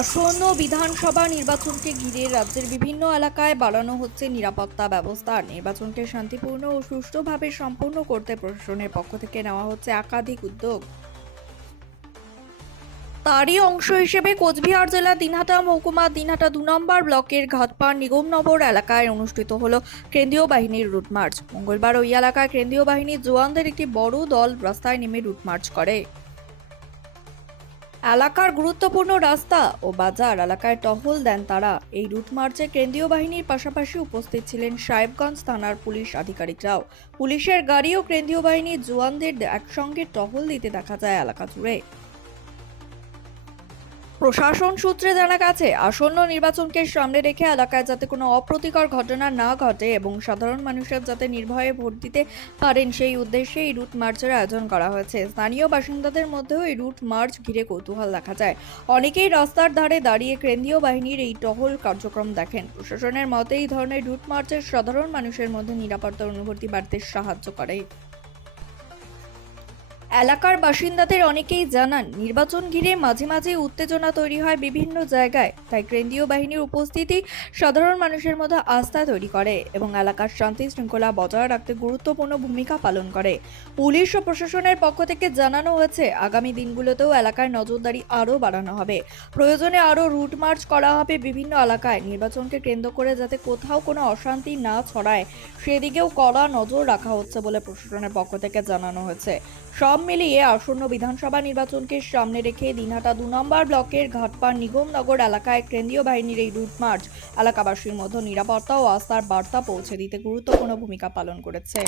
আসন্ন বিধানসভা নির্বাচনকে ঘিরে রাজ্যের বিভিন্ন এলাকায় বাড়ানো হচ্ছে নিরাপত্তা ব্যবস্থা। নির্বাচনকে শান্তিপূর্ণ ও সুষ্ঠুভাবে সম্পন্ন করতে প্রশাসনের পক্ষ থেকে নেওয়া হচ্ছে একাধিক উদ্যোগ। তারই অংশ হিসেবে কোচবিহার জেলা দিনহাটা মহকুমা দিনহাটা 2 নম্বর ব্লকের ঘাটপাড় নিগমনগর এলাকায় অনুষ্ঠিত হলো কেন্দ্রীয় বাহিনীর রুট মার্চ। মঙ্গলবার ওই এলাকায় কেন্দ্রীয় বাহিনীর জওয়ানদের একটি বড় দল রাস্তায় নেমে রুট মার্চ করে। এলাকার গুরুত্বপূর্ণ রাস্তা ও বাজার এলাকায় টহল দেন তারা। এই রুট মার্চে কেন্দ্রীয় বাহিনীর পাশাপাশি উপস্থিত ছিলেন সাহেবগঞ্জ থানার পুলিশ আধিকারিকরাও। পুলিশের গাড়ি ও কেন্দ্রীয় বাহিনীর জওয়ানদের একসঙ্গে টহল দিতে দেখা যায় এলাকা জুড়ে। প্রশাসন সূত্রে জানা গেছে, আসন্ন নির্বাচনকে সামনে রেখে এলাকায় যাতে কোনো অপ্রীতিকর ঘটনা না ঘটে এবং সাধারণ মানুষের যাতে নির্ভয়ে ভোট দিতে পারেন সেই উদ্দেশ্যে এই রুট মার্চের আয়োজন করা হয়েছে। স্থানীয় বাসিন্দাদের মধ্যেও এই রুট মার্চ ঘিরে কৌতূহল দেখা যায়। অনেকেই রাস্তার ধারে দাঁড়িয়ে কেন্দ্রীয় বাহিনীর এই টহল কার্যক্রম দেখেন। প্রশাসনের মতে এই ধরনের রুট মার্চের সাধারণ মানুষের মধ্যে নিরাপত্তার অনুভূতি বাড়তে সাহায্য করে। এলাকার বাসিন্দাদের অনেকেই জানান, নির্বাচন ঘিরে মাঝে মাঝে উত্তেজনা তৈরি হয় বিভিন্ন জায়গায়। তাই কেন্দ্রীয় বাহিনীর উপস্থিতি সাধারণ মানুষের মধ্যে আস্থা তৈরি করে এবং এলাকার শান্তি শৃঙ্খলা বজায় রাখতে গুরুত্বপূর্ণ ভূমিকা পালন করে। পুলিশ ও প্রশাসনের পক্ষ থেকে জানানো হয়েছে, আগামী দিনগুলোতেও এলাকায় নজরদারি আরও বাড়ানো হবে। প্রয়োজনে আরও রুট মার্চ করা হবে বিভিন্ন এলাকায়। নির্বাচনকে কেন্দ্র করে যাতে কোথাও কোনো অশান্তি না ছড়ায় সেদিকেও কড়া নজর রাখা হচ্ছে বলে প্রশাসনের পক্ষ থেকে জানানো হয়েছে। সব মিলিয়ে আসন্ন বিধানসভা নির্বাচনকে সামনে রেখে দিনহাটা 2 নম্বর ব্লকের ঘাটপাড় নিগমনগর এলাকায় কেন্দ্রীয় বাহিনীর এই রুট মার্চ এলাকাবাসীর মধ্যে নিরাপত্তা ও আস্থার বার্তা পৌঁছে দিতে গুরুত্বপূর্ণ ভূমিকা পালন করেছে।